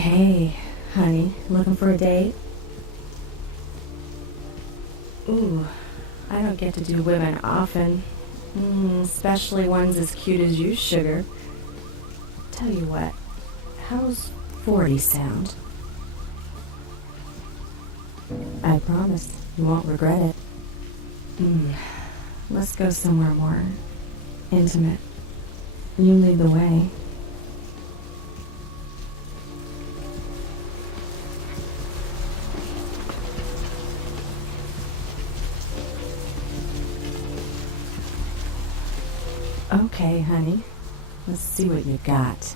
Hey, honey, looking for a date? Ooh, I don't get to do women often. Especially ones as cute as you, sugar. Tell you what, how's 40 sound? I promise you won't regret it. Let's go somewhere more intimate. You lead the way. Okay, honey. Let's see what you got.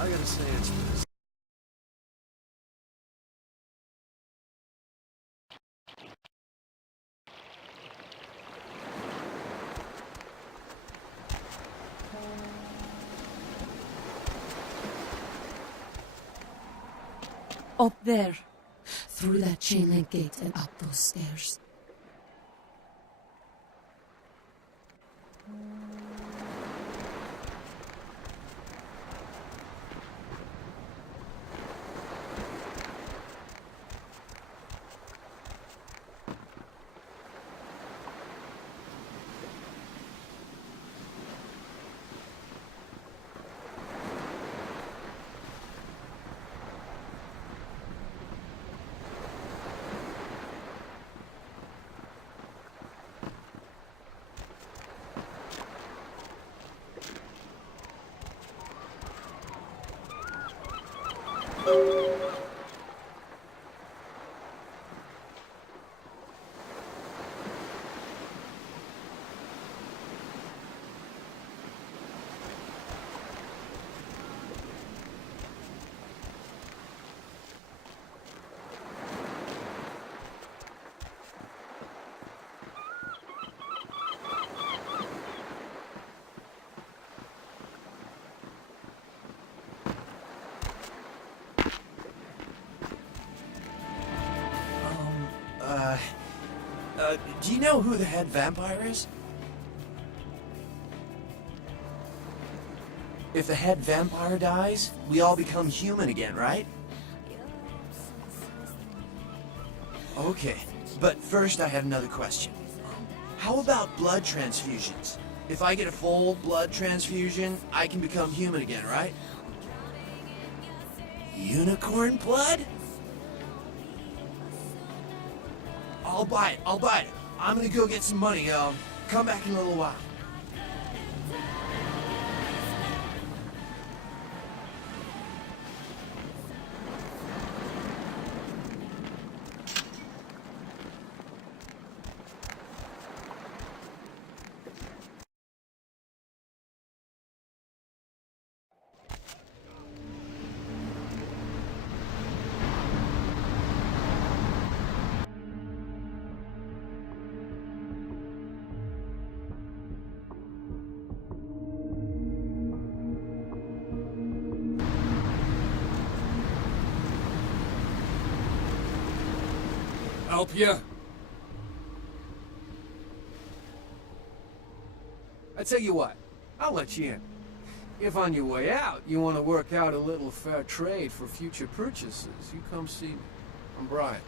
I gotta say it's... Up there. Through that chain link gate and up those stairs. Do you know who the head vampire is? If the head vampire dies, we all become human again, right? Okay, but first I have another question. How about blood transfusions? If I get a full blood transfusion, I can become human again, right? Unicorn blood? I'll buy it. I'm gonna go get some money, come back in a little while. Help you? I tell you what, I'll let you in. If on your way out you want to work out a little fair trade for future purchases, you come see me. I'm Brian.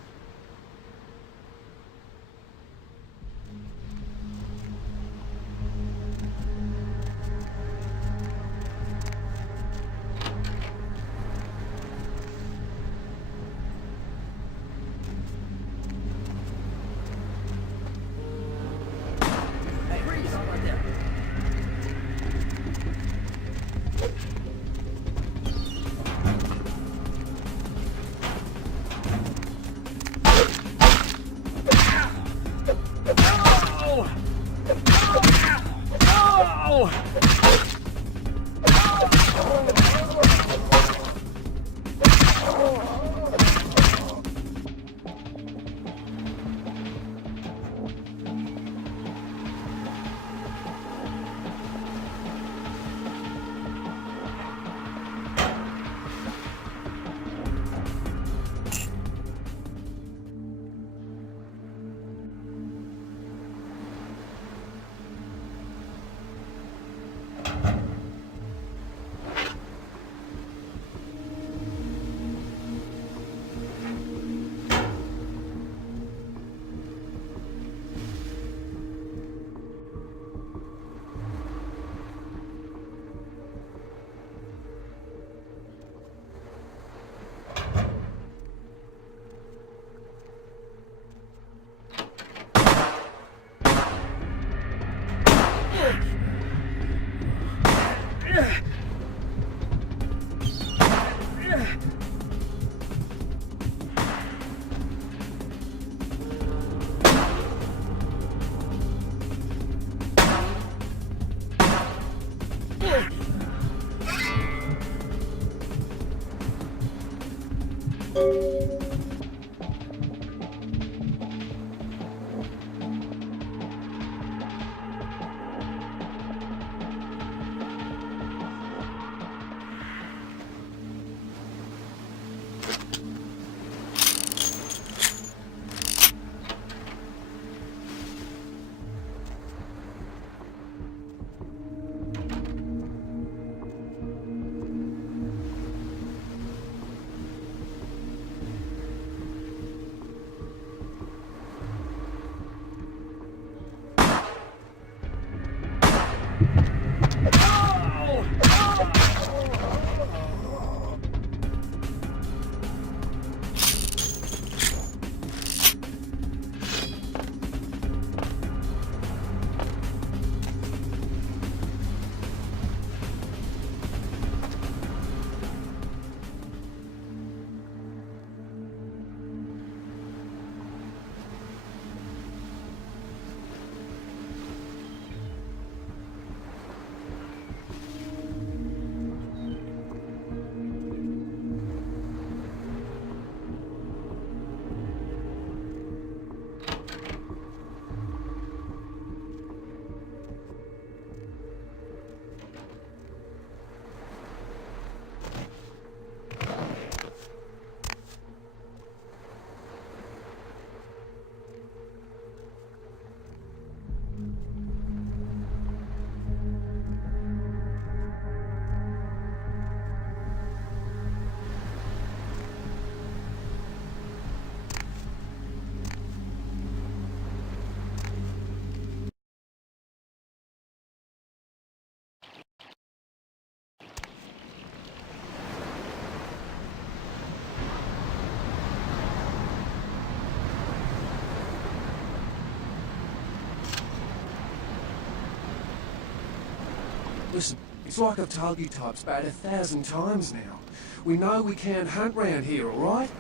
Listen, it's like I've told you types about 1,000 times now. We know we can't hunt round here, alright?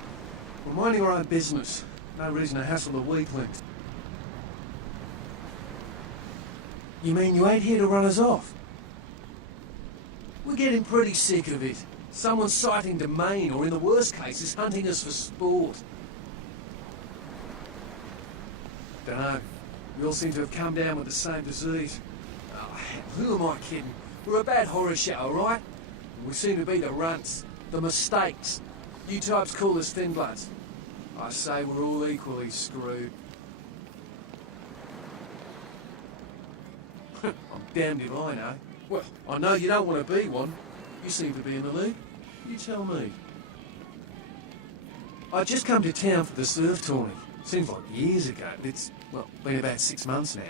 We're minding our own business. No reason to hassle the weaklings. You mean you ain't here to run us off? We're getting pretty sick of it. Someone's sighting domain, or in the worst cases, hunting us for sport. Dunno. We all seem to have come down with the same disease. Oh, who am I kidding? We're a bad horror show, alright? We seem to be the runts, the mistakes. You types call us thin bloods. I say we're all equally screwed. I'm damned if I know. Well, I know you don't want to be one. You seem to be in the lead. You tell me. I just come to town for the surf tourney. Seems like years ago, but it's, well, been about 6 months now.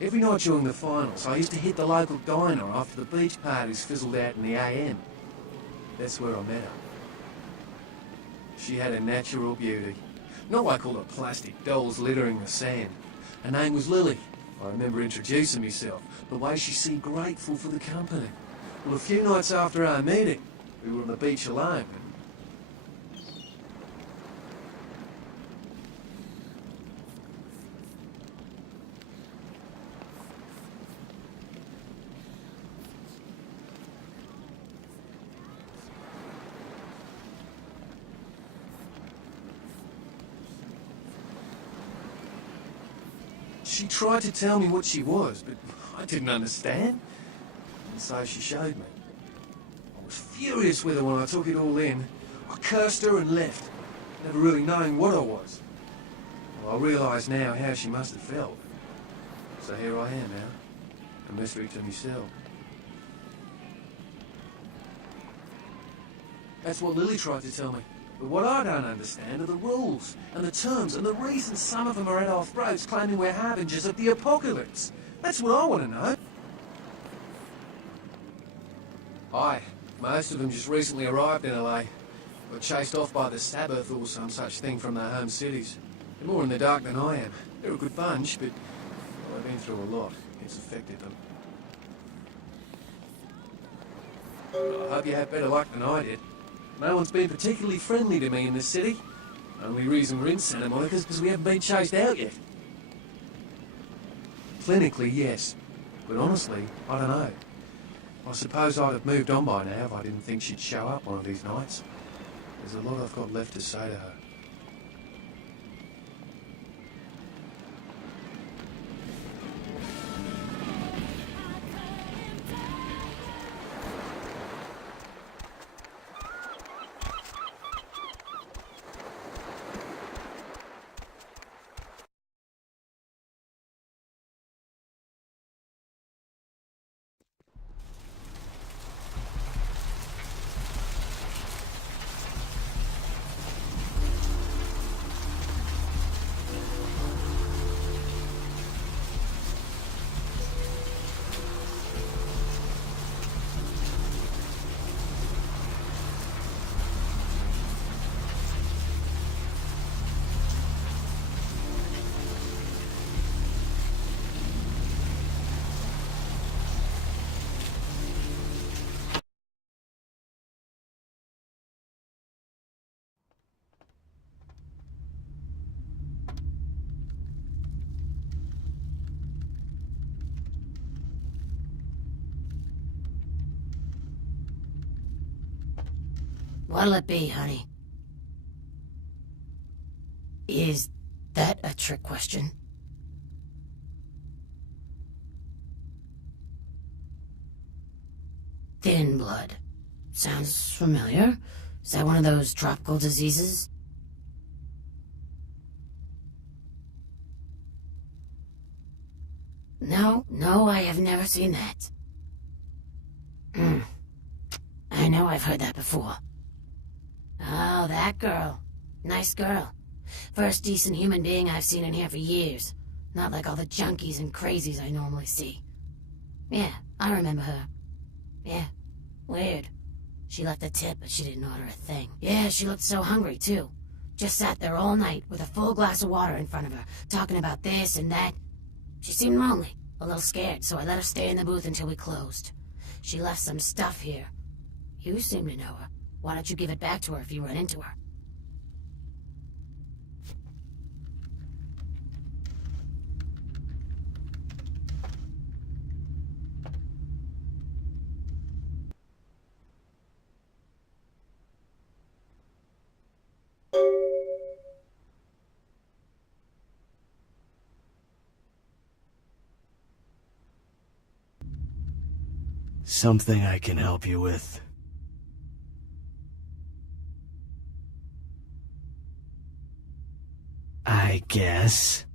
Every night during the finals, I used to hit the local diner after the beach parties fizzled out in the AM. That's where I met her. She had a natural beauty. Not like all the plastic dolls littering the sand. Her name was Lily. I remember introducing myself, the way she seemed grateful for the company. Well, a few nights after our meeting, we were on the beach alone. She tried to tell me what she was, but I didn't understand. And so she showed me. I was furious with her when I took it all in. I cursed her and left, never really knowing what I was. Well, I realise now how she must have felt. So here I am now, a mystery to myself. That's what Lily tried to tell me. But what I don't understand are the rules and the terms and the reasons some of them are at our throats claiming we're harbingers of the apocalypse. That's what I want to know. Aye, most of them just recently arrived in LA. Were chased off by the Sabbath or some such thing from their home cities. They're more in the dark than I am. They're a good bunch, but well, they've been through a lot. It's affected them. I hope you have better luck than I did. No one's been particularly friendly to me in this city. Only reason we're in Santa Monica is because we haven't been chased out yet. Clinically, yes. But honestly, I don't know. I suppose I'd have moved on by now if I didn't think she'd show up one of these nights. There's a lot I've got left to say to her. What'll it be, honey? Is that a trick question? Thin blood. Sounds familiar. Is that one of those tropical diseases? No, I have never seen that. I know I've heard that before. Oh, that girl. Nice girl. First decent human being I've seen in here for years. Not like all the junkies and crazies I normally see. Yeah, I remember her. Yeah, weird. She left a tip, but she didn't order a thing. Yeah, she looked so hungry, too. Just sat there all night with a full glass of water in front of her, talking about this and that. She seemed lonely, a little scared, so I let her stay in the booth until we closed. She left some stuff here. You seem to know her. Why don't you give it back to her if you run into her? Something I can help you with? I guess.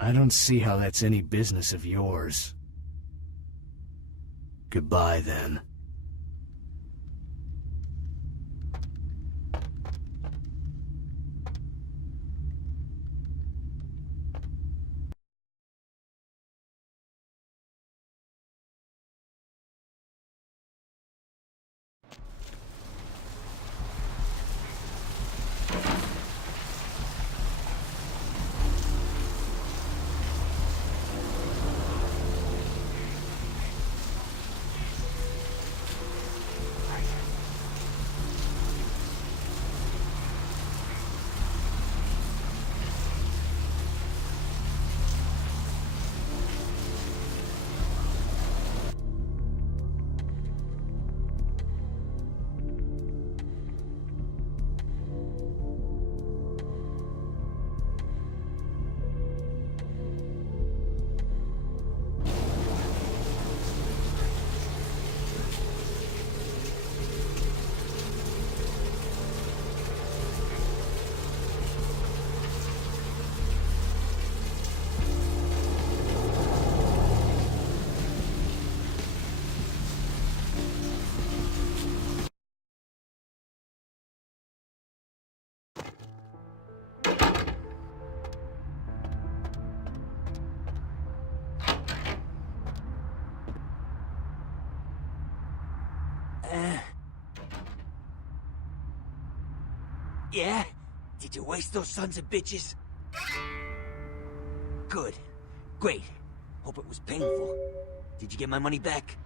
I don't see how that's any business of yours. Goodbye, then. Yeah? Did you waste those sons of bitches? Good. Great. Hope it was painful. Did you get my money back?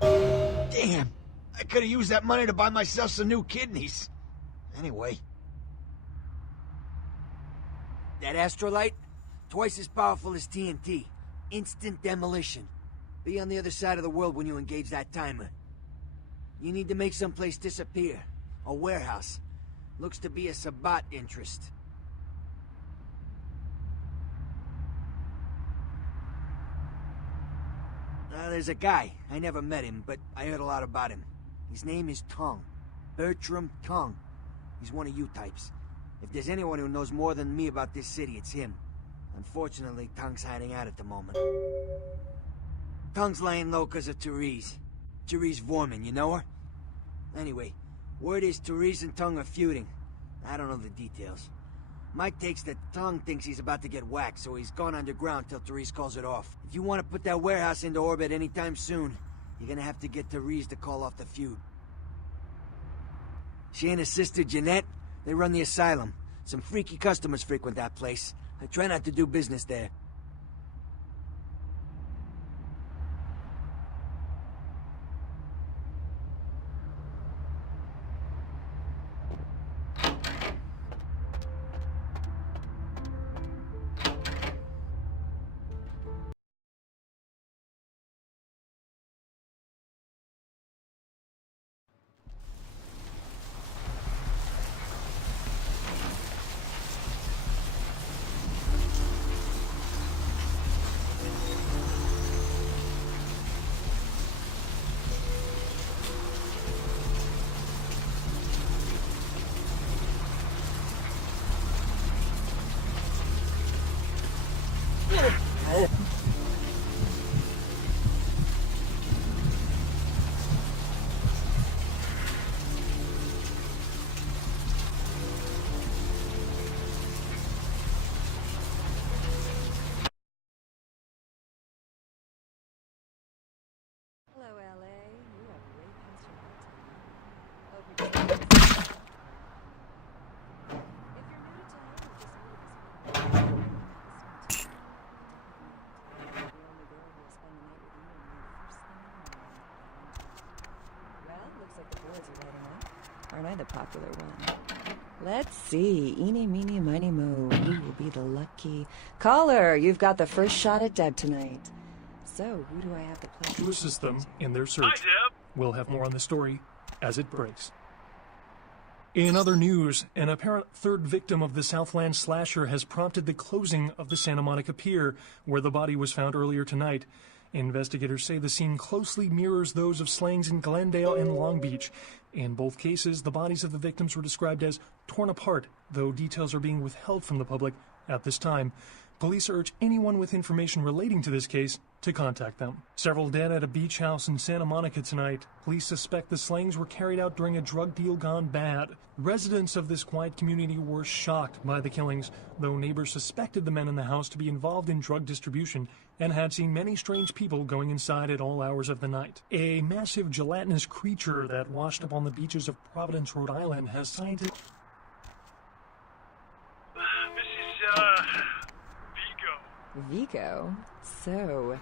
Damn! I could have used that money to buy myself some new kidneys. Anyway. That astrolite? Twice as powerful as TNT. Instant demolition. Be on the other side of the world when you engage that timer. You need to make someplace disappear. A warehouse. Looks to be a Sabbat interest. There's a guy. I never met him, but I heard a lot about him. His name is Tung. Bertram Tung. He's one of you types. If there's anyone who knows more than me about this city, it's him. Unfortunately, Tung's hiding out at the moment. Tung's laying low because of Therese. Therese Vorman, you know her? Anyway, word is Therese and Tung are feuding. I don't know the details. Mike takes that Tung thinks he's about to get whacked, so he's gone underground till Therese calls it off. If you want to put that warehouse into orbit anytime soon, you're gonna have to get Therese to call off the feud. She and her sister Jeanette, they run the asylum. Some freaky customers frequent that place. I try not to do business there. Hello, LA. You have way past your bedtime. Hope you're just if you're new to town or just new to this whole we only girl who will spend the night with you and me first thing in the morning. Well, looks like the boards are lighting up. Aren't I the popular one? Let's see. Eeny, meeny, miny, moe. Who will be the lucky caller? You've got the first shot at Deb tonight. So, who do I have the pleasure To assist them in their search. We'll have more on the story as it breaks. In other news, an apparent third victim of the Southland slasher has prompted the closing of the Santa Monica Pier, where the body was found earlier tonight. Investigators say the scene closely mirrors those of slayings in Glendale and Long Beach. In both cases, the bodies of the victims were described as torn apart, though details are being withheld from the public at this time. Police urge anyone with information relating to this case to contact them. Several dead at a beach house in Santa Monica tonight. Police suspect the slayings were carried out during a drug deal gone bad. Residents of this quiet community were shocked by the killings, though neighbors suspected the men in the house to be involved in drug distribution and had seen many strange people going inside at all hours of the night. A massive gelatinous creature that washed up on the beaches of Providence, Rhode Island has scientists... Vigo? So,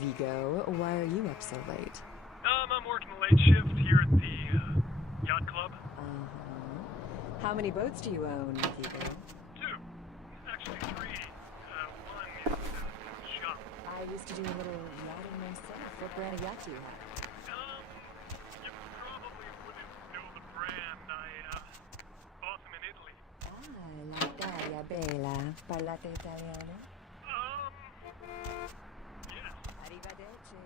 Vigo, why are you up so late? I'm working the late shift here at the yacht club. Uh-huh. How many boats do you own, Vigo? 2. Actually 3. One is in the shop. I used to do a little yachting myself. What brand of yacht do you have? You probably wouldn't know the brand. I bought them in Italy. Ah, l'Italia bella. Parlate italiano? Yes. Arrivederci.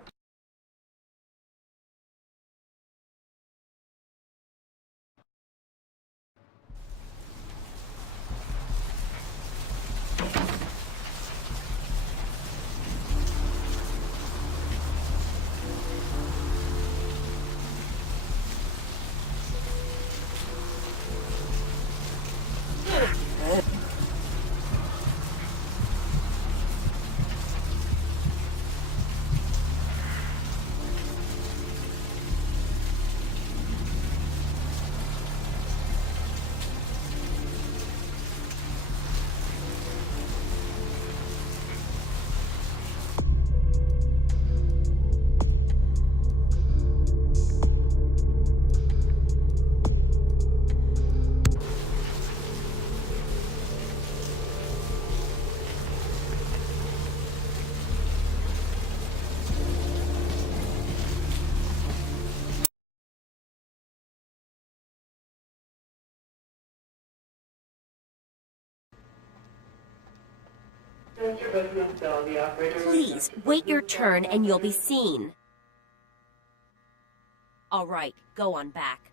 Please, wait your turn and you'll be seen. All right, go on back.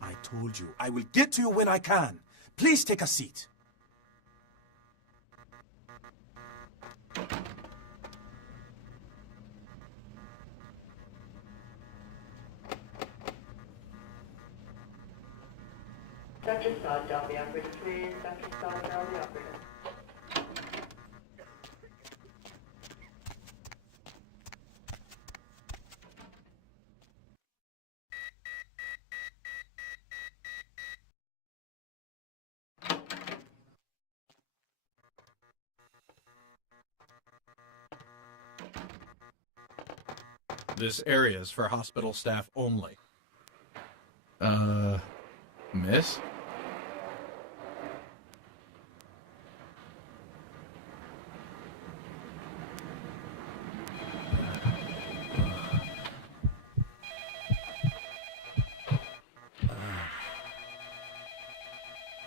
I told you, I will get to you when I can. Please take a seat. Dr. Sod, dial the operator, please. Dr. Sod, dial the operator. This area is for hospital staff only. Miss?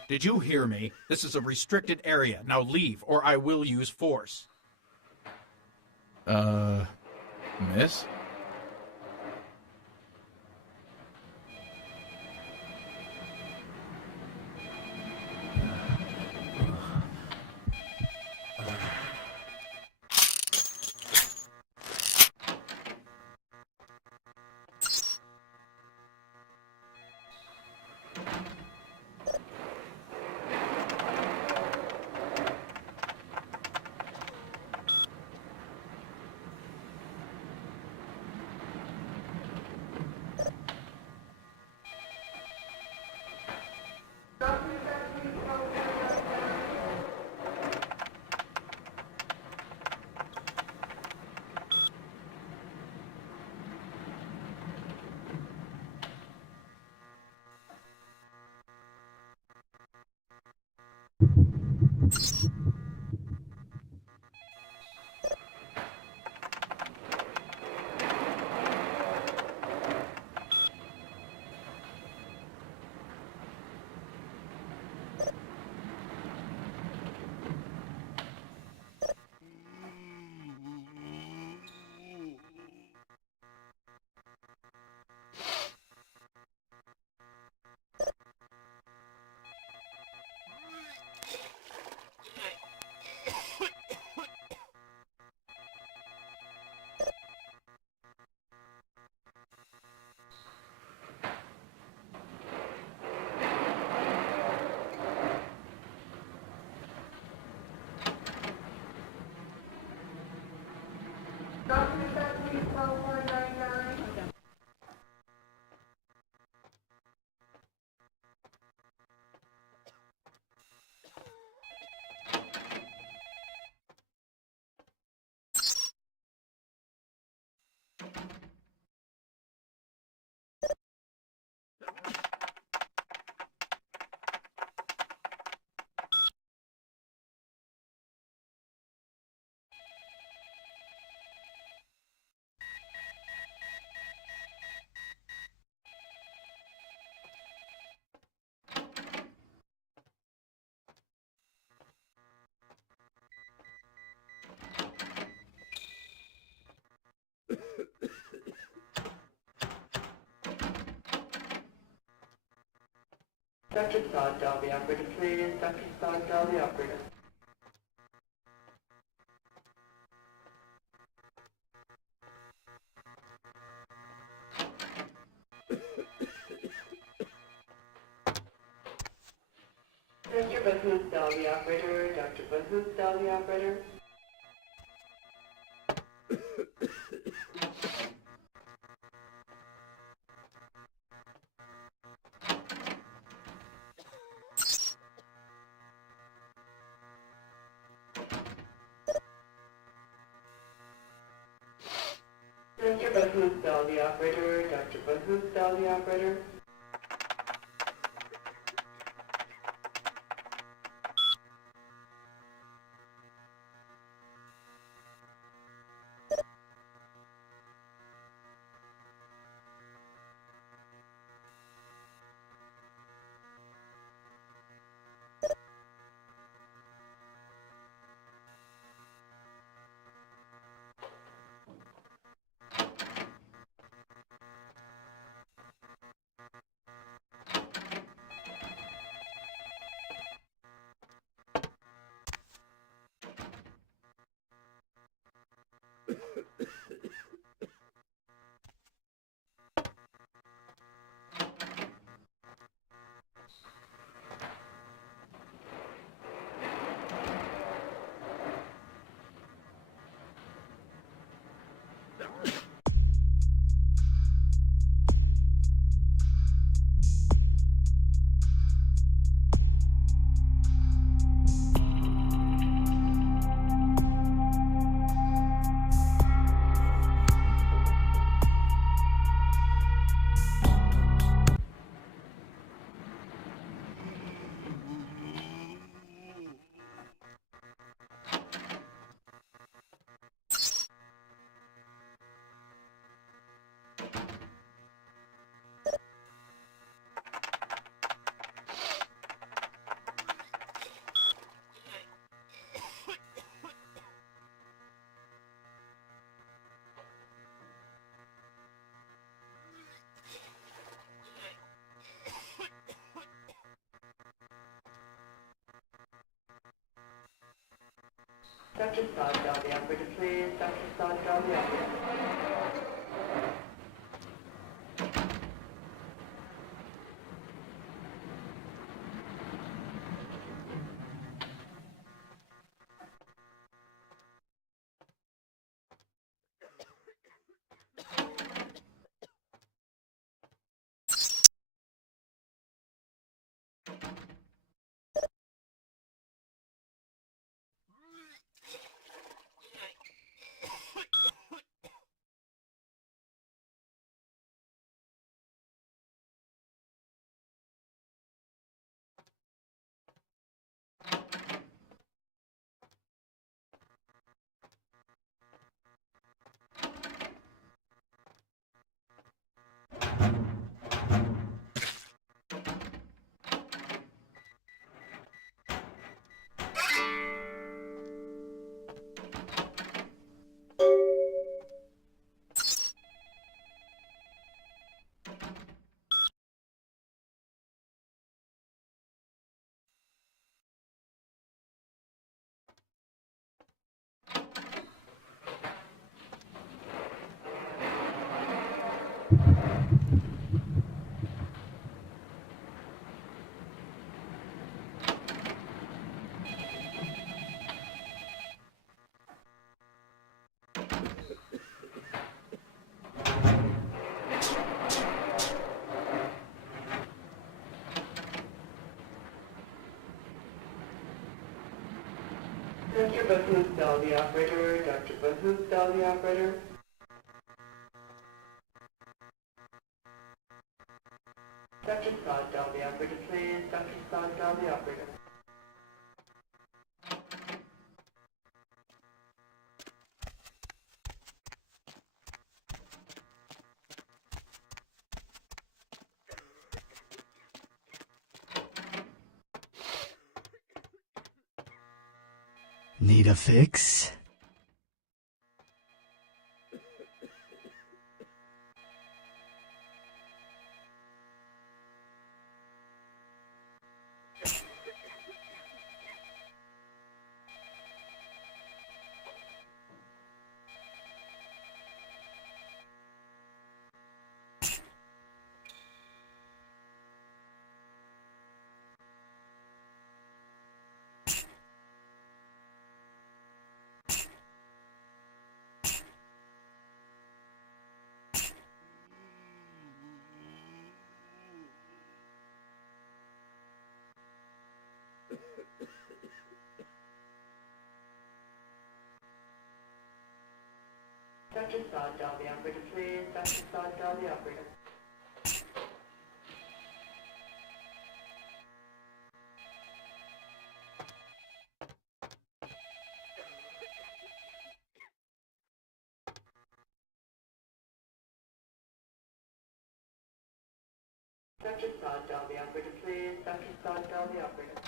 Did you hear me? This is a restricted area. Now leave, or I will use force. Miss? Dr. Sod, dial the operator, please. Dr. Sod, dial the operator. Dr. Booth, dial the operator. Dr. Booth, dial the operator. Dr. Booth, dial the operator. Dr. Booth, dial the operator. Dr. Sod, Dolby operator, please. Dr. Sod, Dolby operator. Dr. Bahoop, Dolby operator. Dr. Bahoop, Dolby operator. Dr. Sod, Dolby operator, please. Dr. Sod, Dolby operator. Need a fix? Dr. Sod, Dolby operator, please. Dr. Sod, Dolby operator. Dr. Sod, Dolby operator, please. Dr. Sod, Dolby operator.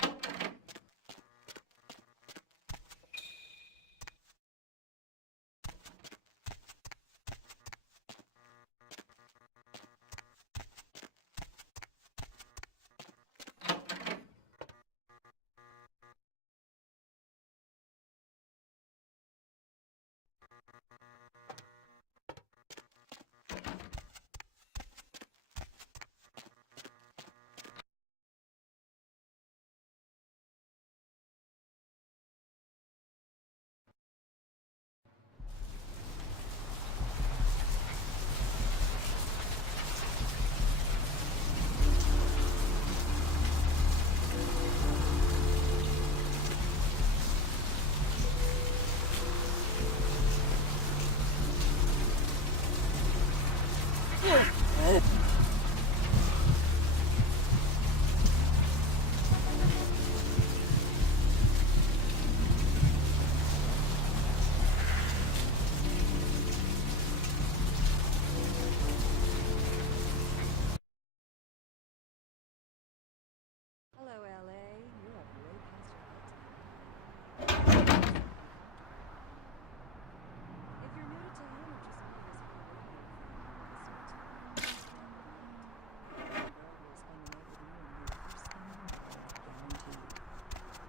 Hello, LA. You're up way past your bedtime. If you're new to town or just want to visit your radio friend, Guaranteed.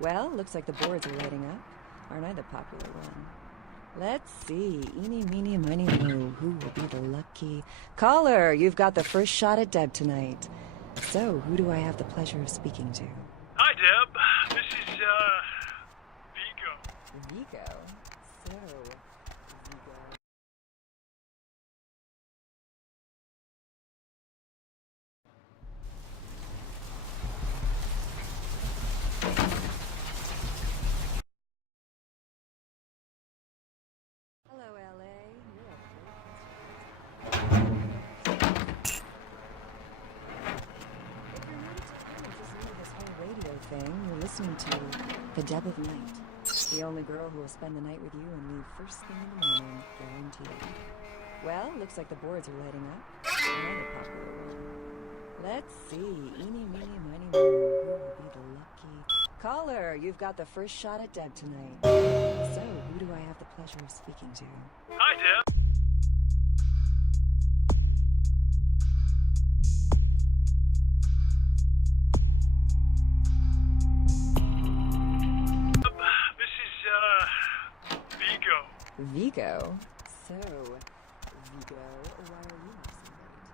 Well, looks like the boards are lighting up. Aren't I the popular one? Let's see. Eeny, meeny, miny, moe. Who will be the lucky... Caller, you've got the first shot at Deb tonight. So, who do I have the pleasure of speaking to? Hi, Deb. This is, Vigo. Vigo? So, Vigo... Hello, LA. You're a thing, you're listening to The Deb of Night. The only girl who will spend the night with you and leave first thing in the morning, guaranteed. Well, looks like the boards are lighting up. Another popular one. Let's see. Eeny, meeny, miny, moe. Who will be the lucky... Caller, you've got the first shot at Deb tonight. So, who do I have the pleasure of speaking to? Hi, Deb. Vigo? So, Vigo, why are you not so late?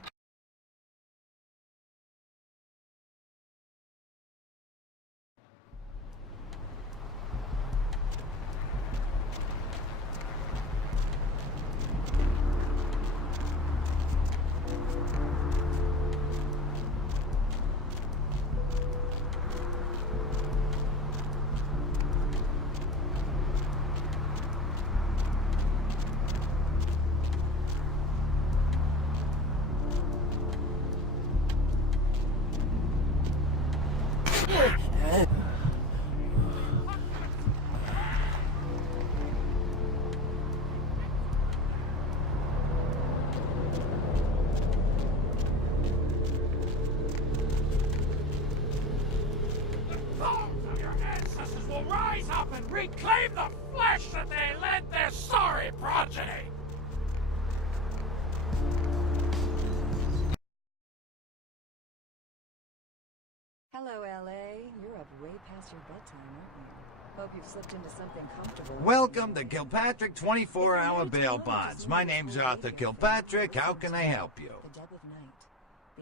Reclaim the flesh that they lent their sorry progeny! Hello, LA. You're up way past your bedtime, aren't you? Hope you've slipped into something comfortable. Welcome to Kilpatrick 24-hour bail bonds. My name's Arthur Kilpatrick. How can I help you? The Deb of Night.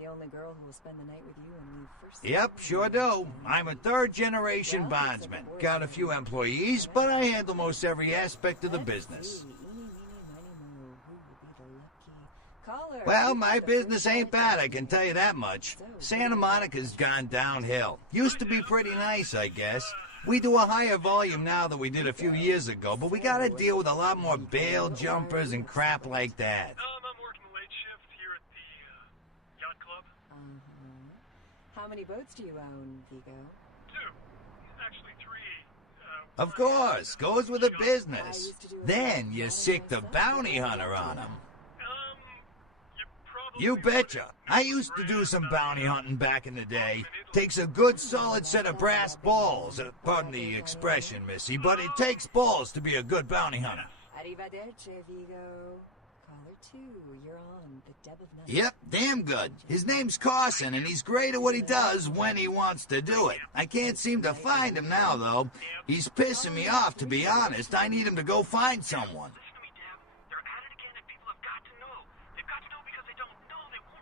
The only girl who will spend the night with you and leave first... Yep, sure do. I'm a third-generation bondsman. Got a few employees, but I handle most every aspect of the business. Well, my business ain't bad, I can tell you that much. Santa Monica's gone downhill. Used to be pretty nice, I guess. We do a higher volume now than we did a few years ago, but we gotta deal with a lot more bail jumpers and crap like that. I'm working the late shift here at the yacht club. How many boats do you own, Vigo? 2. Actually 3. Of course, goes with the business. Then you sick the bounty hunter on them. You betcha. I used to do some bounty hunting back in the day. Takes a good solid set of brass balls. Pardon the expression, missy, but it takes balls to be a good bounty hunter. Arrivederci, Vigo. Caller 2, you're on The Deb of Night. Yep, damn good. His name's Carson, and he's great at what he does when he wants to do it. I can't seem to find him now, though. He's pissing me off, to be honest. I need him to go find someone.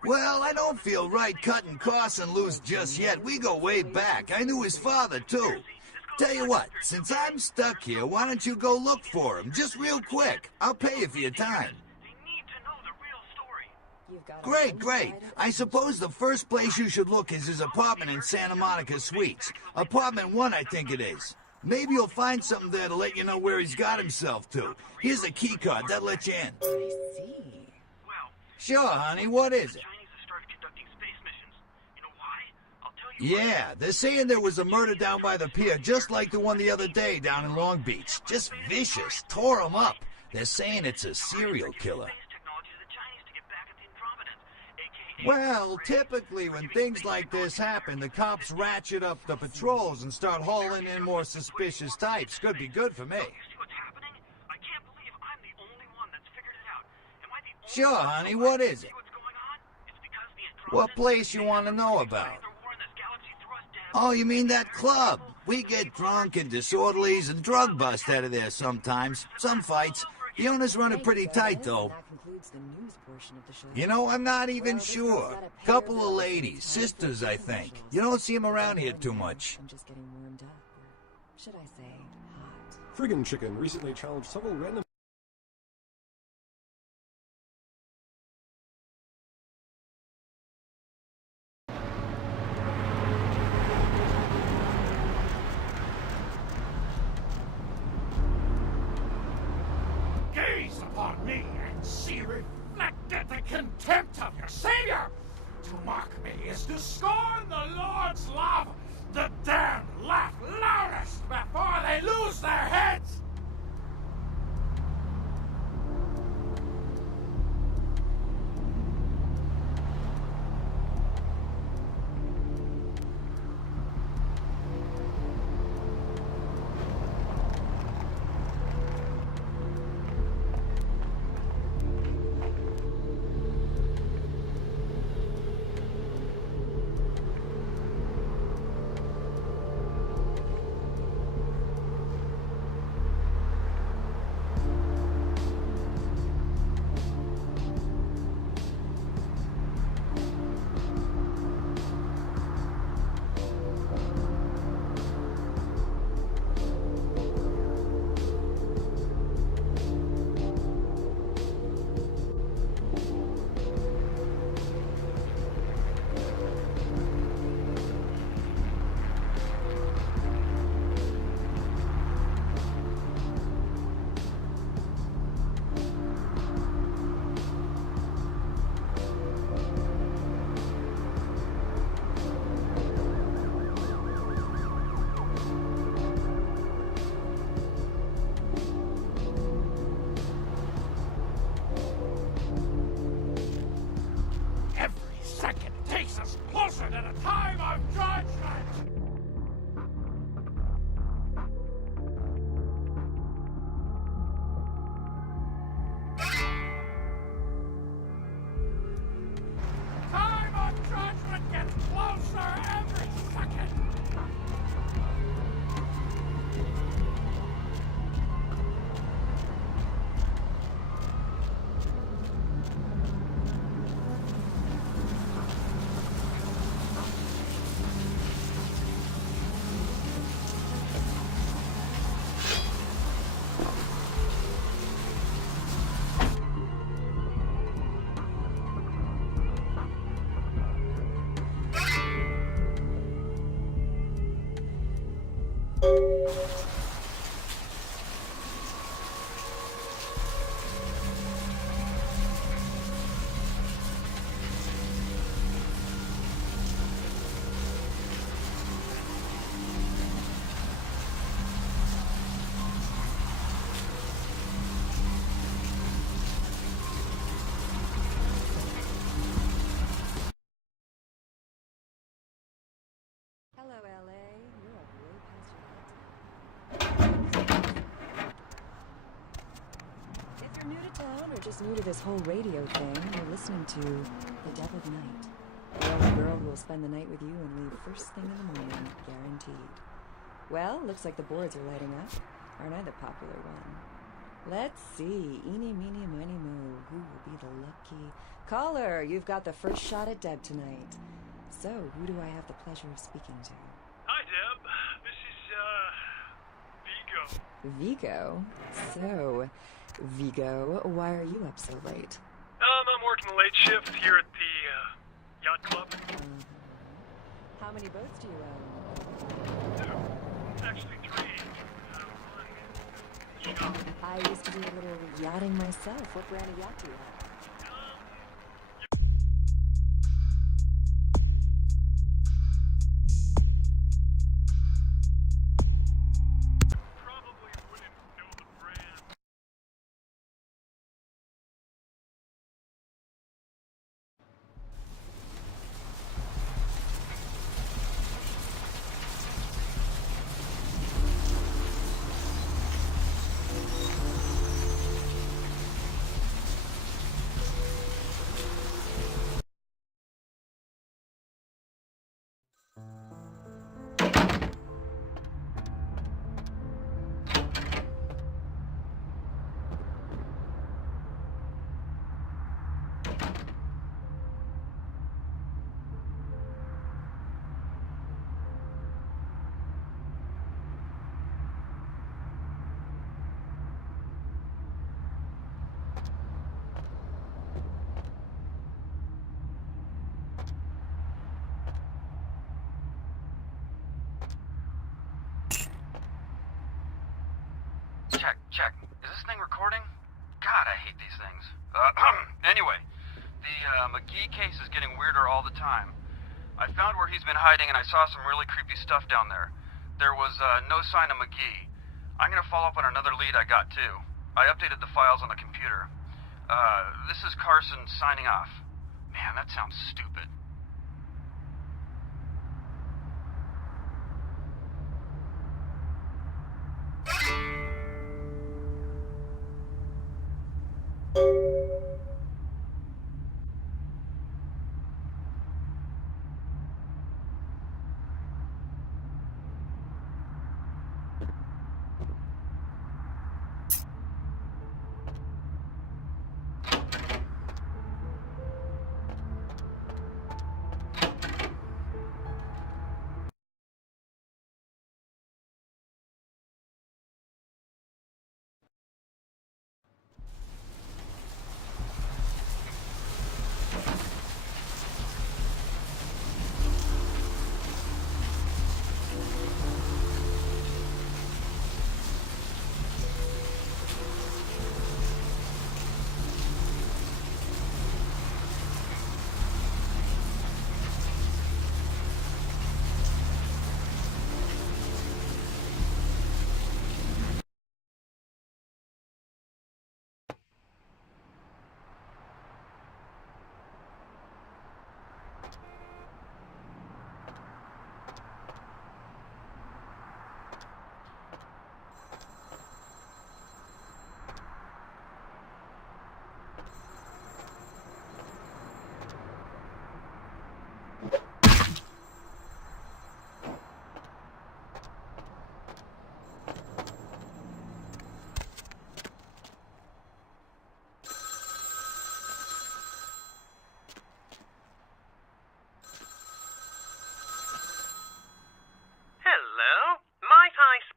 Well, I don't feel right cutting Carson loose just yet. We go way back. I knew his father, too. Tell you what, since I'm stuck here, why don't you go look for him? Just real quick. I'll pay you for your time. Great, great. I suppose the first place you should look is his apartment in Santa Monica Suites. Apartment 1, I think it is. Maybe you'll find something there to let you know where he's got himself to. Here's a key card. That'll let you in. I see. Sure, honey. What is it? Yeah, they're saying there was a murder down by the pier, just like the one the other day down in Long Beach. Just vicious. Tore them up. They're saying it's a serial killer. Well, typically when things like this happen, the cops ratchet up the patrols and start hauling in more suspicious types. Could be good for me. Sure, honey. What is it? What place you want to know about? Oh, you mean that club? We get drunk and disorderlies and drug bust out of there sometimes. Some fights. The owners run it pretty tight, though. That concludes the news portion of the show. You know, I'm not even sure. Couple of ladies, sisters, I think. You don't see them around here too much. I'm just getting warmed up. Or should I say, hot? Friggin' Chicken recently challenged several random... Gaze upon me and see reflected the contempt of your savior. To mock me is to scorn the Lord's love. The damned laugh loudest before they lose their heads. Hello, LA. You're up way past your bedtime. If you're new to town or just new to this whole radio thing, you're listening to The Deviled Night. The only girl who will spend the night with you and leave first thing in the morning, guaranteed. Well, looks like the boards are lighting up. Aren't I the popular one? Let's see. Eeny, meeny, miny, mo. Who will be the lucky... Caller, you've got the first shot at Deb tonight. So, who do I have the pleasure of speaking to? Hi, Deb. This is, Vigo. Vigo? So, Vigo, why are you up so late? I'm working the late shift here at the, yacht club. How many boats do you own? 2. Actually 3. One. Shop. I used to do a little yachting myself. What brand of yacht do you have? Anyway, the McGee case is getting weirder all the time. I found where he's been hiding and I saw some really creepy stuff down there. There was no sign of McGee. I'm gonna follow up on another lead I got too. I updated the files on the computer. This is Carson signing off. Man, that sounds stupid.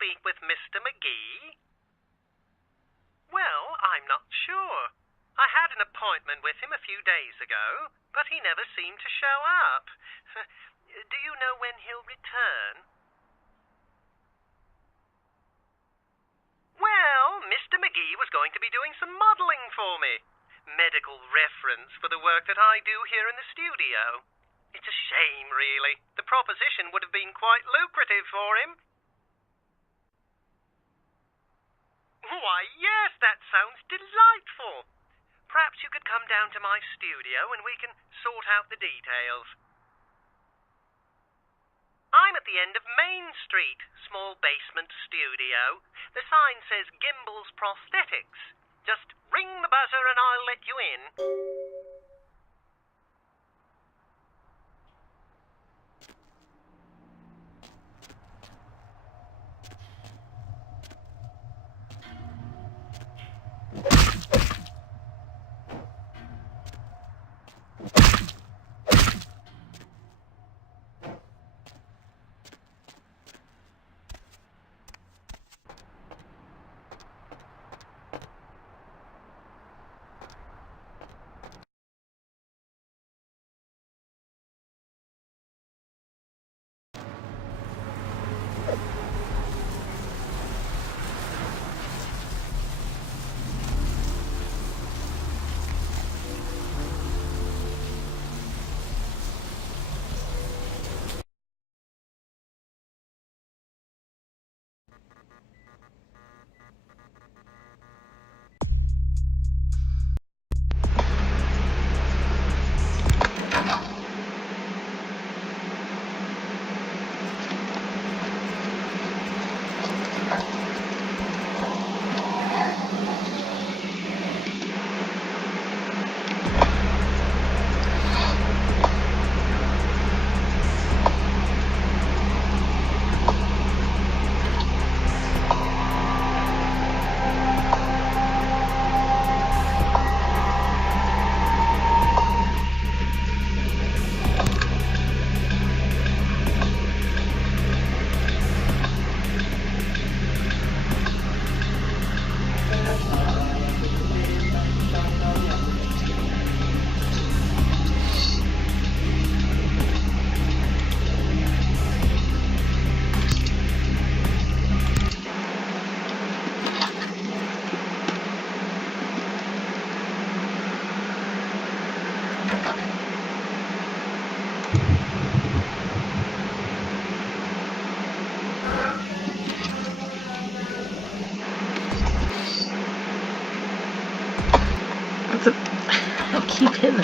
Speak with Mr. McGee? Well, I'm not sure. I had an appointment with him a few days ago, but he never seemed to show up. Do you know when he'll return? Well, Mr. McGee was going to be doing some modeling for me. Medical reference for the work that I do here in the studio. It's a shame, really. The proposition would have been quite lucrative for him. Why, yes, that sounds delightful. Perhaps you could come down to my studio and we can sort out the details. I'm at the end of Main Street, small basement studio. The sign says Gimbel's Prosthetics. Just ring the buzzer and I'll let you in.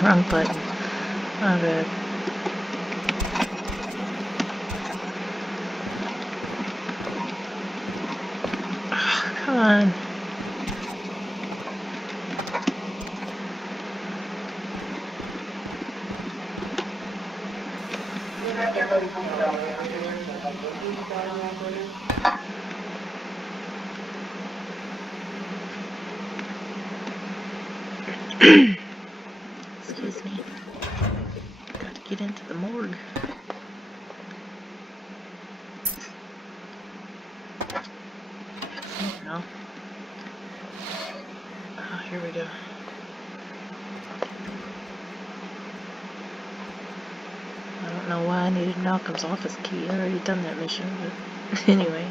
wrong button. My bad. Oh, come on. Excuse me. Got to get into the morgue. No. Oh, here we go. I don't know why I needed Malcolm's office key. I already done that mission, but anyway.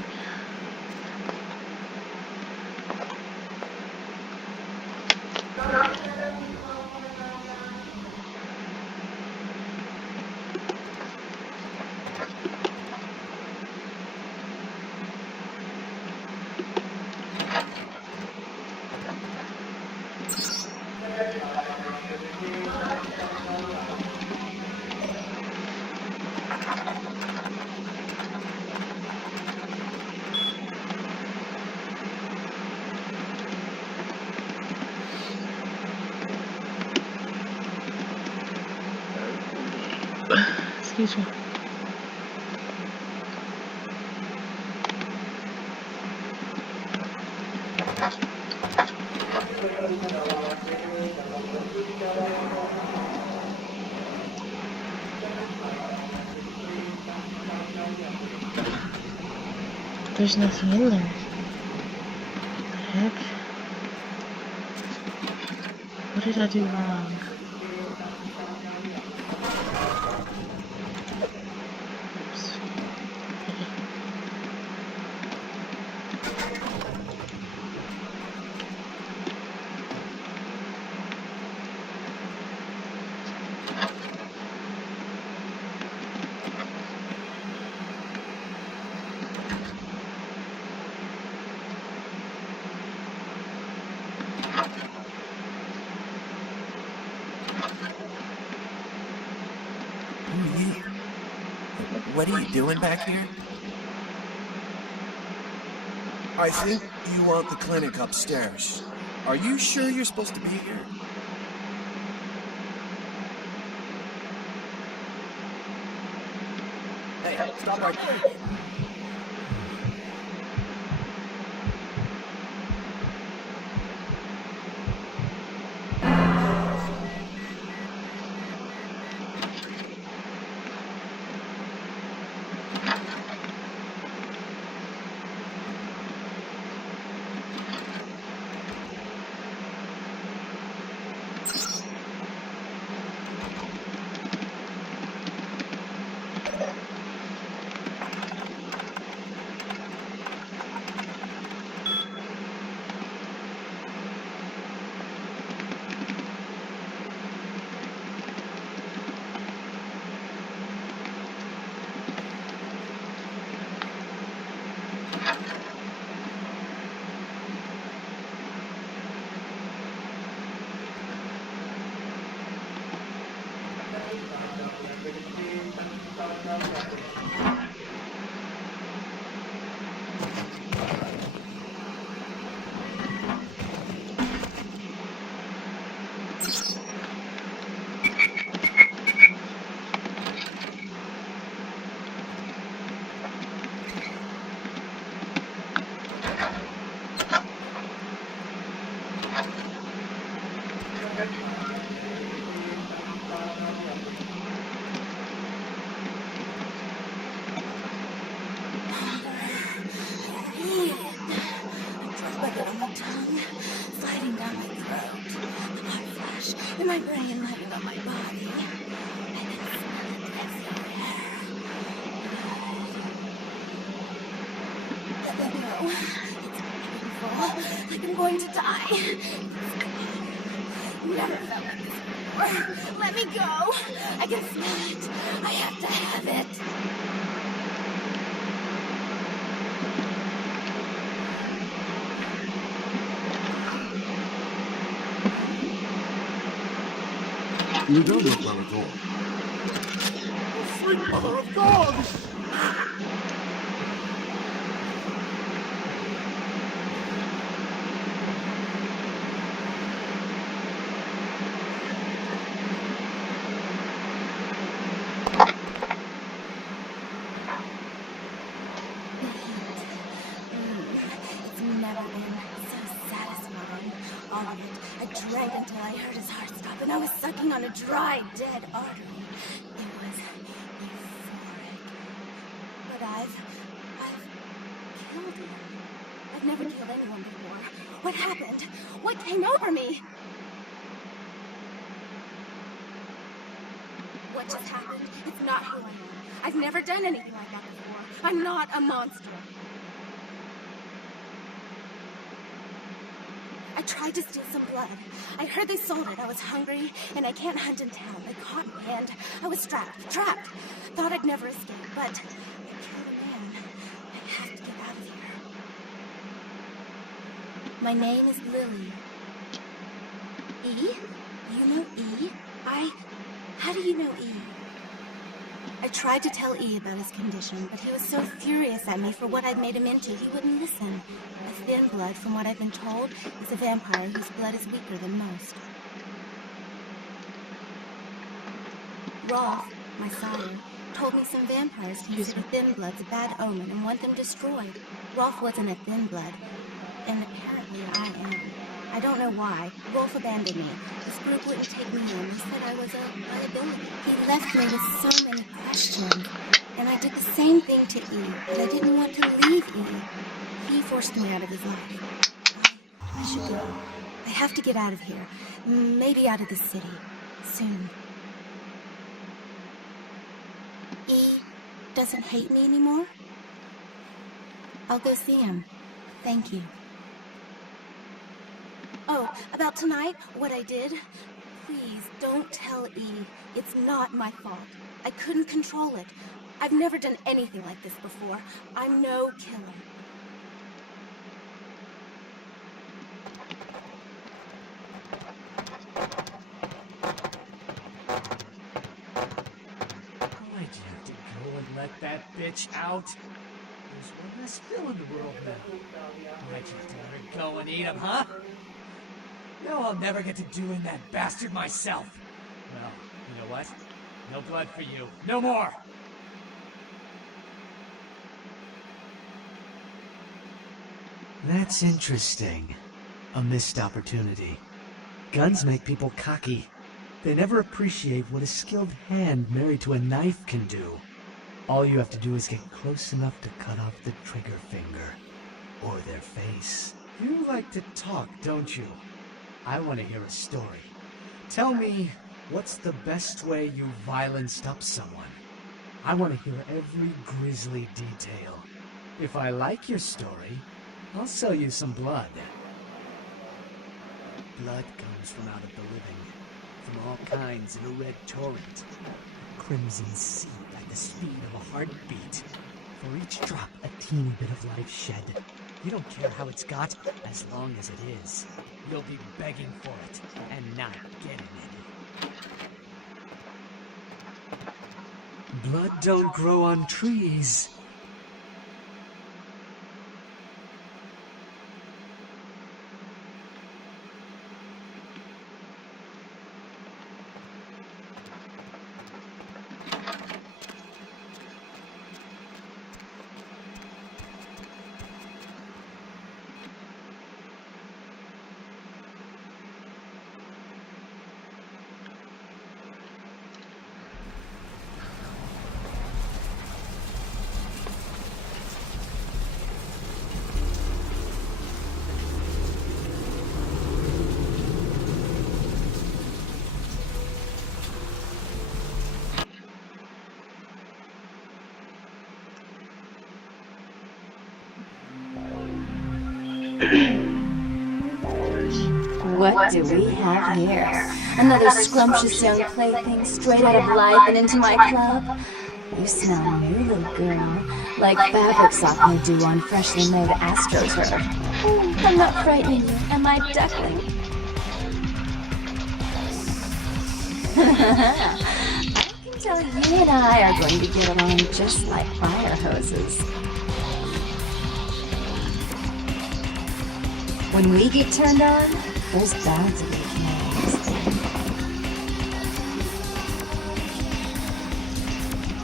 Excuse me. There's nothing in there. What the heck? What did I do wrong? What are you doing back here? I think you want the clinic upstairs. Are you sure you're supposed to be here? Hey, stop right there. Sliding down my throat, the hot flash in my brain, lighting up my body. I can smell it everywhere. No, it's painful, like I'm going to die. Never felt like this before. Let me go. I can smell it. I have to have it. You don't look well at all. Sweet mother of God! It's never been so satisfying. All of it. I drank until I heard his heart stop, and I was sucking on a dry, dead artery. It was euphoric. But I've killed him. I've never killed anyone before. What happened? What came over me? What just happened? It's not who I am. I've never done anything like that before. I'm not a monster. I tried to steal some blood. I heard they sold it. I was hungry, and I can't hunt in town. They caught me, and I was trapped. Thought I'd never escape, but I killed a man. I have to get out of here. My name is Lily. E? You know E? How do you know E? I tried to tell E about his condition, but he was so furious at me for what I'd made him into, he wouldn't listen. A thin blood, from what I've been told, is a vampire whose blood is weaker than most. Rolf, my sire, told me some vampires consider thin bloods a bad omen and want them destroyed. Rolf wasn't a thin blood, and apparently I am. I don't know why. Rolf abandoned me. This group wouldn't take me in. They said I was a liability. He left me with so many questions. And I did the same thing to E, but I didn't want to leave E. He forced me out of his life. I should go. I have to get out of here. Maybe out of the city. Soon. E doesn't hate me anymore? I'll go see him. Thank you. Oh, about tonight, what I did? Please, don't tell E. It's not my fault. I couldn't control it. I've never done anything like this before. I'm no killer. Why'd you have to go and let that bitch out? There's one less pill in the world now. Why'd you have to let her go and eat him, huh? Now I'll never get to doing that bastard myself. Well, you know what? No blood for you. No more! That's interesting. A missed opportunity. Guns make people cocky. They never appreciate what a skilled hand married to a knife can do. All you have to do is get close enough to cut off the trigger finger. Or their face. You like to talk, don't you? I want to hear a story. Tell me, what's the best way you violenced up someone? I want to hear every grisly detail. If I like your story, I'll sell you some blood. Blood comes from out of the living, from all kinds in a red torrent. Crimson sea at the speed of a heartbeat. For each drop, a teeny bit of life shed. You don't care how it's got, as long as it is. You'll be begging for it, and not getting it. Blood don't grow on trees. What do we have here? Another scrumptious young plaything straight out of life and into my club? You smell new, little girl. Like fabric softener do on freshly made astroturf. I'm not frightening you, am I, duckling? I can tell you and I are going to get along just like fire hoses. When we get turned on, there's bound to be flames.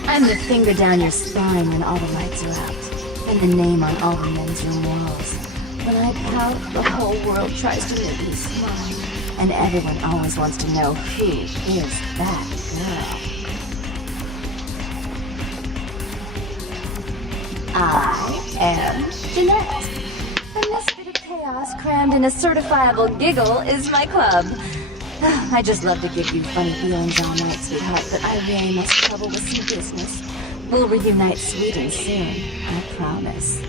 I'm the finger down your spine when all the lights are out, and the name on all the men's room walls. When I pout, the whole world tries to make me smile, and everyone always wants to know who is that girl. I am Jeanette, and this bit of chaos crammed in a certifiable giggle is my club. I just love to give you funny feelings all night, sweetheart, but I really must trouble with some business. We'll reunite sweet and soon, I promise.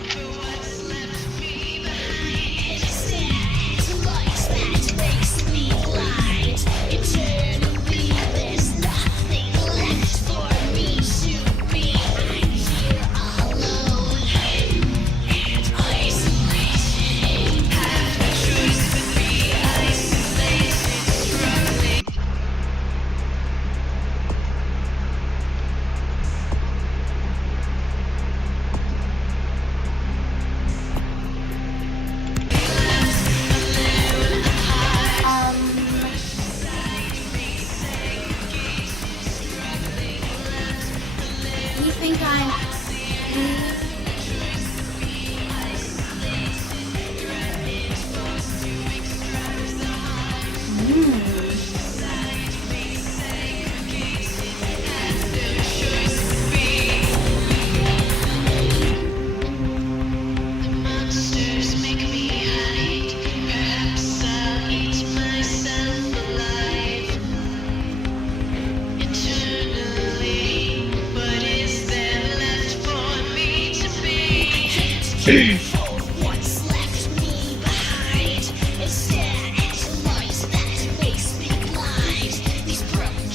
What's left me behind is sad as light that makes me blind. These broken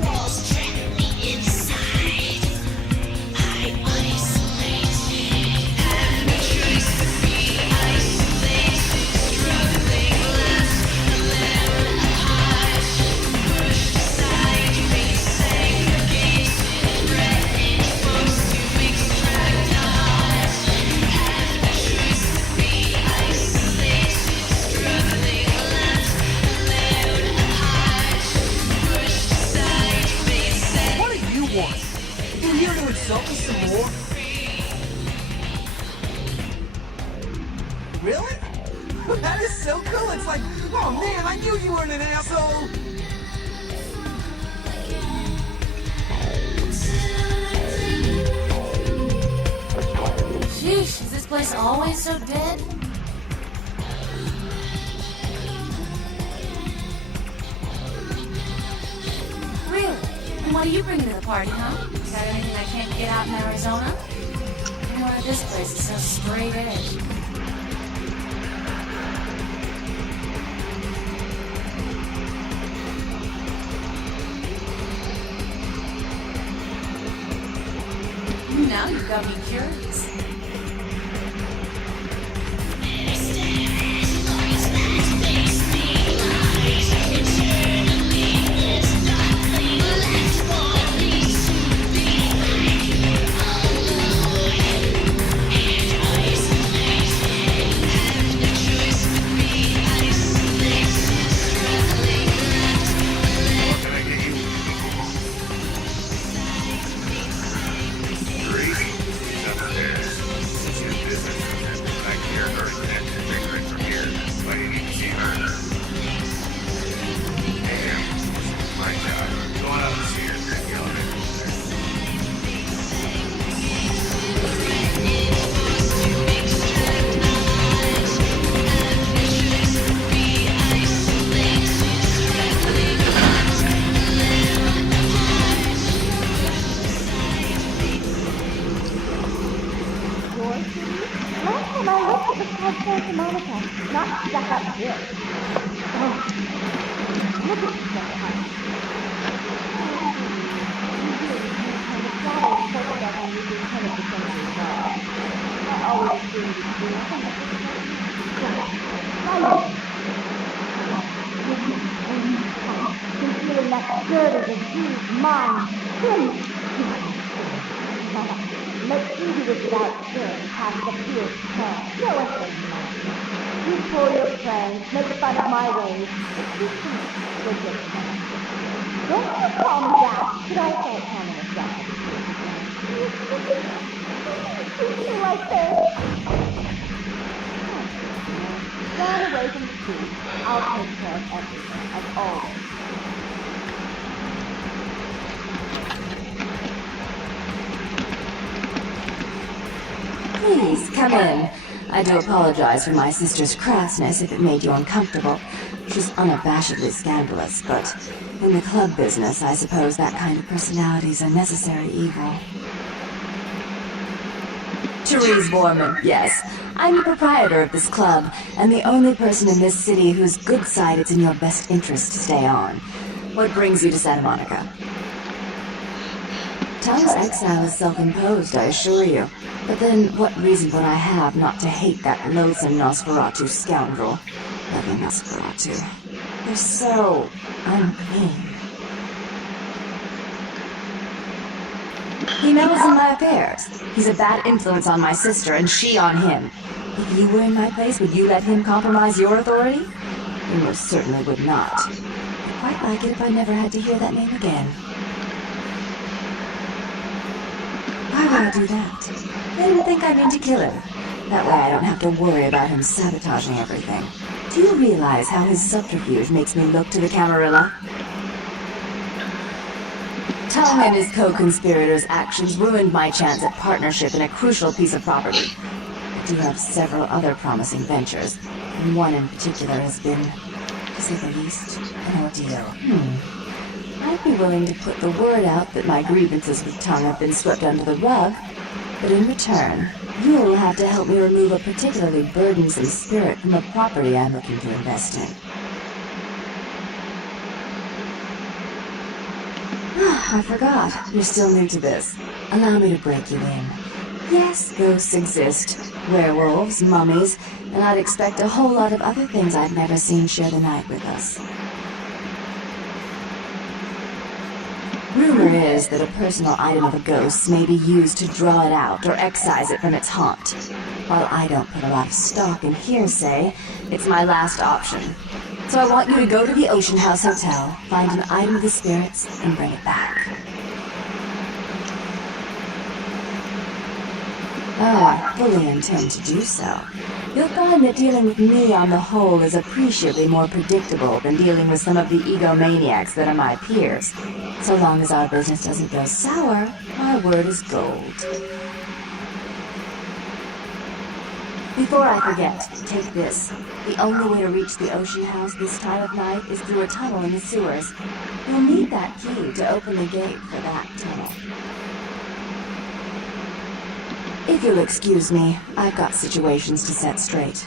walls trap me inside. I isolate, have no choice but be isolated, struggling left alone apart, pushed aside, resegregated, bred and forced to extract the heart. You here to insult me some more? Really? That is so cool. It's like, oh man, I knew you weren't an asshole. Sheesh, is this place always so dead? Really? And what are you bringing to the party, huh? Got anything I can't get out in Arizona? You know, this place is so straight edge. Now you've got me curious. Santa Monica, not stuck up here. Oh, look at this little house. I always do feeling that good He's mine. Let's see who this without sin past the pierced hand. Show us the money. You pull your pranks, make fun of my ways. You can with your pranks. Don't you call me that, but I can't come in a second. Treat me like this. Run away from the street. I'll take care of everything, as always. Please, come in. I do apologize for my sister's crassness if it made you uncomfortable. She's unabashedly scandalous, but in the club business, I suppose that kind of personality is a necessary evil. Therese Borman, yes. I'm the proprietor of this club, and the only person in this city whose good side it's in your best interest to stay on. What brings you to Santa Monica? Tom's exile is self-imposed, I assure you. But then, what reason would I have not to hate that loathsome Nosferatu scoundrel? Lovely Nosferatu. They're so unclean. He meddles in my affairs. He's a bad influence on my sister, and she on him. If you were in my place, would you let him compromise your authority? You most certainly would not. I'd quite like it if I never had to hear that name again. Why would I do that? Let him think I mean to kill him. That way I don't have to worry about him sabotaging everything. Do you realize how his subterfuge makes me look to the Camarilla? Tom and his co-conspirators' actions ruined my chance at partnership in a crucial piece of property. I do have several other promising ventures, and one in particular has been, to say the least, an ordeal. I'd be willing to put the word out that my grievances with Tom have been swept under the rug, but in return, you'll have to help me remove a particularly burdensome spirit from the property I'm looking to invest in. I forgot. You're still new to this. Allow me to break you in. Yes, ghosts exist. Werewolves, mummies, and I'd expect a whole lot of other things I've never seen share the night with us. Rumor is that a personal item of a ghost may be used to draw it out or excise it from its haunt. While I don't put a lot of stock in hearsay, it's my last option. So I want you to go to the Ocean House Hotel, find an item of the spirits, and bring it back. I fully intend to do so. You'll find that dealing with me on the whole is appreciably more predictable than dealing with some of the egomaniacs that are my peers. So long as our business doesn't go sour, my word is gold. Before I forget, take this. The only way to reach the Ocean House this time of night is through a tunnel in the sewers. You'll need that key to open the gate for that tunnel. If you'll excuse me, I've got situations to set straight.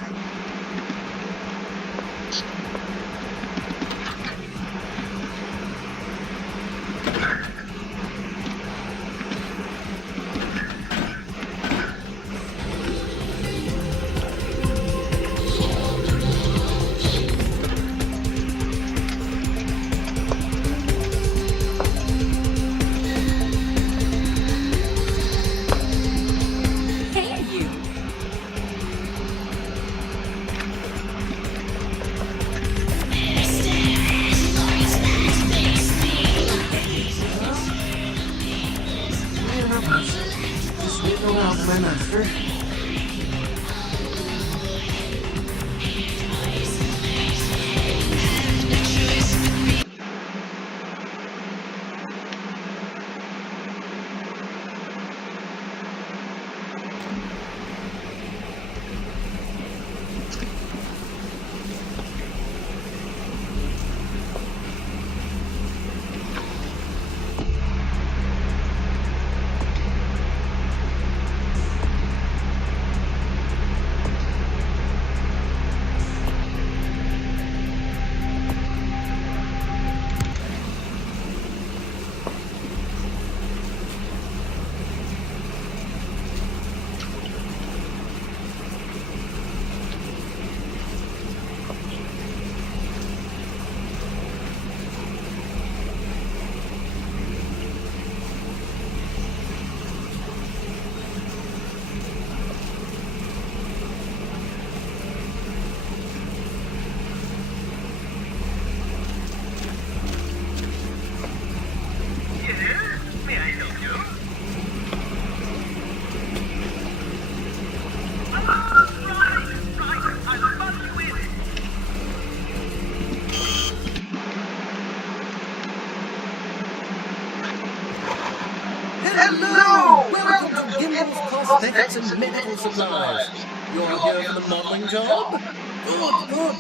Hello! Welcome to Gimble's Prosthetics and Medical Supplies. You're here for the modeling job? Good, good.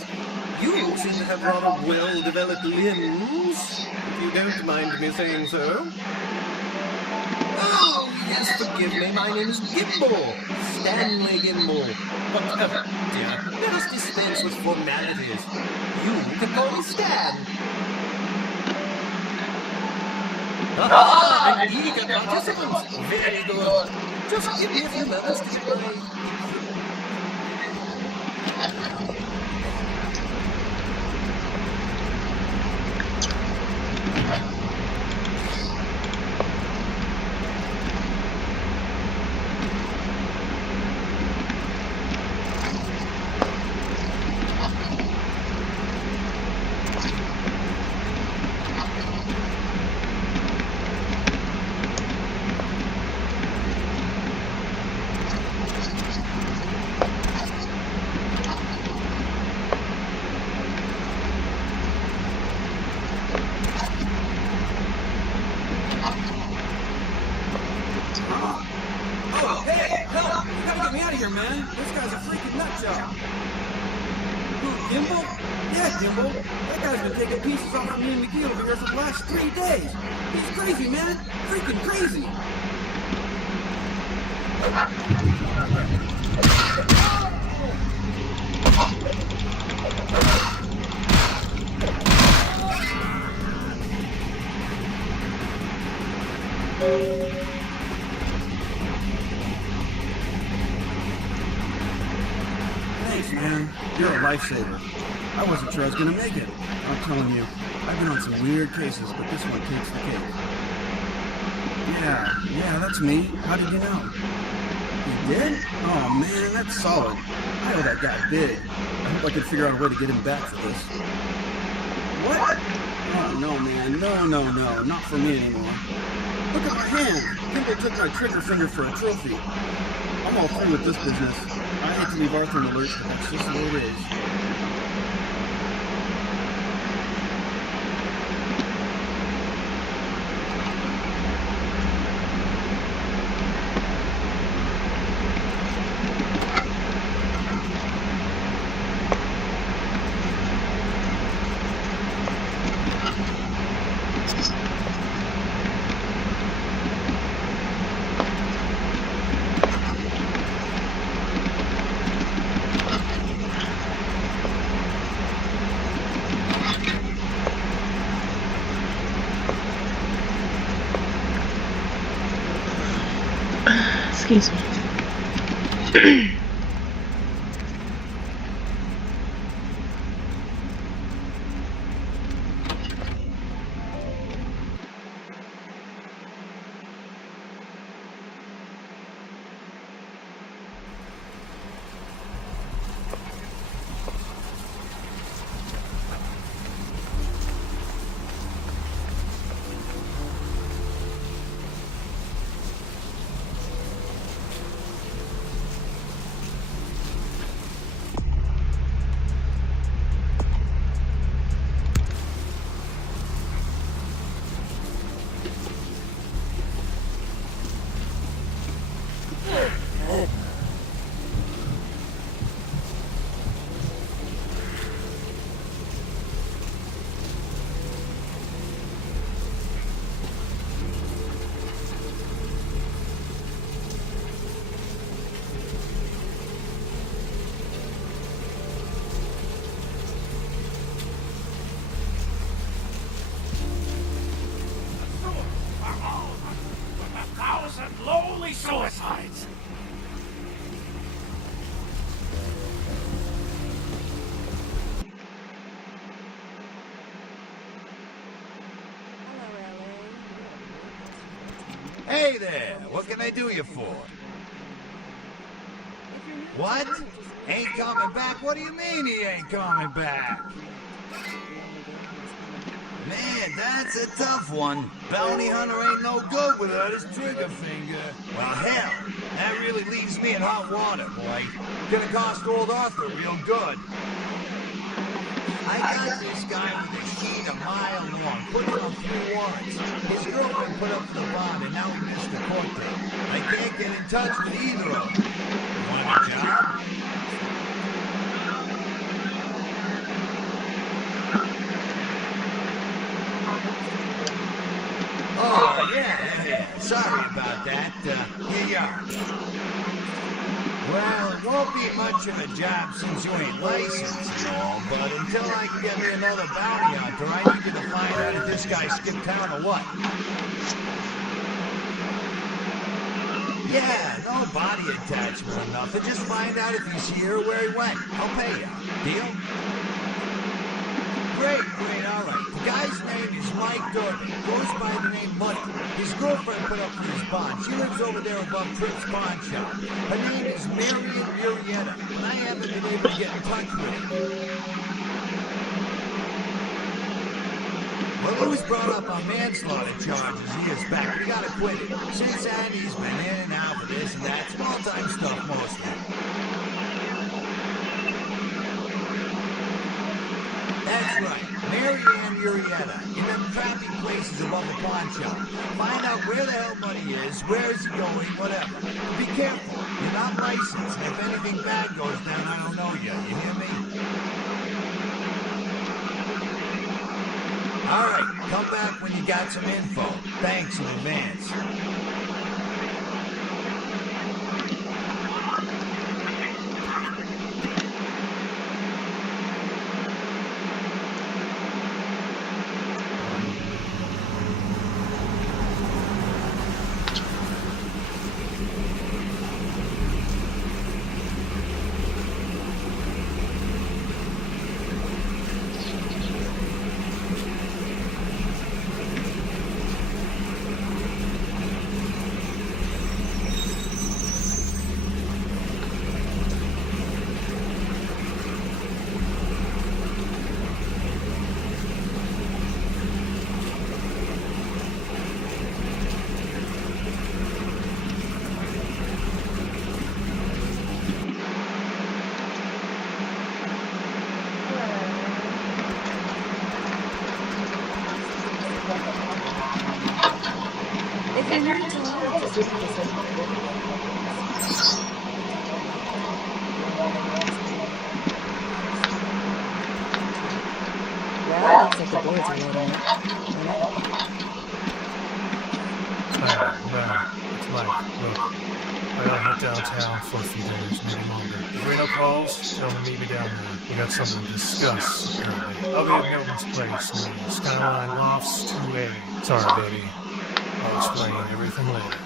You seem to have rather well-developed limbs, if you don't mind me saying so. Oh, yes, forgive me. My name is Gimble. Stanley Gimble. But, dear, let us dispense with formalities. You can call me Stan. Ah, an eager participant. Very good. Just give me a few moments to get my... Thanks, man. You're a lifesaver. I wasn't sure I was gonna make it. I'm telling you, I've been on some weird cases, but this one takes the cake. Yeah, that's me. How did you know? You did? Oh man, that's solid. I owe that guy big. I hope I can figure out a way to get him back for this. What? Oh no, man. No. Not for me anymore. Look at my hand. Kimble took my trigger finger for a trophy. I'm all through with this business. I hate to leave Arthur in the lurch, but that's just the way it is. Excuse me. Suicides! Hey there! What can I do you for? What? Ain't coming back? What do you mean he ain't coming back? Man, that's a tough one. Bounty hunter ain't no good without his trigger finger. Well, hell, that really leaves me in hot water, boy. Gonna cost old Arthur real good. I got this guy with a sheet a mile long, put in a few warrants. His girlfriend put up the bond, and now he missed the court date. I can't get in touch with either of them. Want a job? Oh, yeah. Sorry about that. Here you are. Well, it won't be much of a job since you ain't licensed and all, but until I can get me another bounty hunter, I need you to find out if this guy skipped town or what. Yeah, no body attachment or nothing. Just find out if he's here or where he went. I'll pay you. Deal? Great, all right. The guy's name is Mike Durbin. Goes by the name Muddy. His girlfriend put up his bond. She lives over there above Tripp's Pawn Shop. Her name is Marion Murrieta, and I haven't been able to get in touch with her. Well, he was brought up on manslaughter charges years back. We got acquitted. Since then, he's been in and out for this and that. Small-time stuff, mostly. That's right, Marianne Murrieta, in them crappy places above the pawn shop. Find out where the hell Money is, where is he going, whatever. Be careful, you're not licensed, and if anything bad goes down, I don't know you. You hear me? All right, come back when you got some info. Thanks in advance. Well, looks like the boards are loading. It's Mike. Look, I gotta head downtown for a few days, maybe longer. If there are no calls, tell them to meet me down there. We got something to discuss, apparently. I'll be at Milton's place in the Skyline Lofts 2A. Sorry, baby. I'll explain everything later.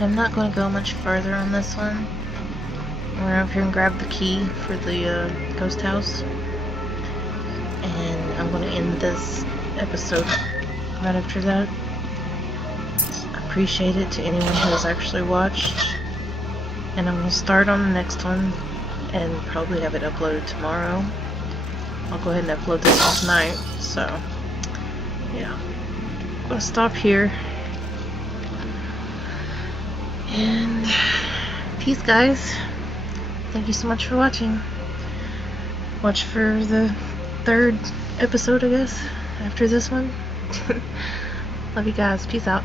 I'm not going to go much further on this one. I went over here and grabbed the key for the ghost house. And I'm going to end this episode right after that. I appreciate it to anyone who has actually watched. And I'm going to start on the next one and probably have it uploaded tomorrow. I'll go ahead and upload this tonight. So, yeah. I'm gonna stop here. And peace, guys. Thank you so much for watching. Watch for the 3rd episode, I guess, after this one. Love you guys. Peace out.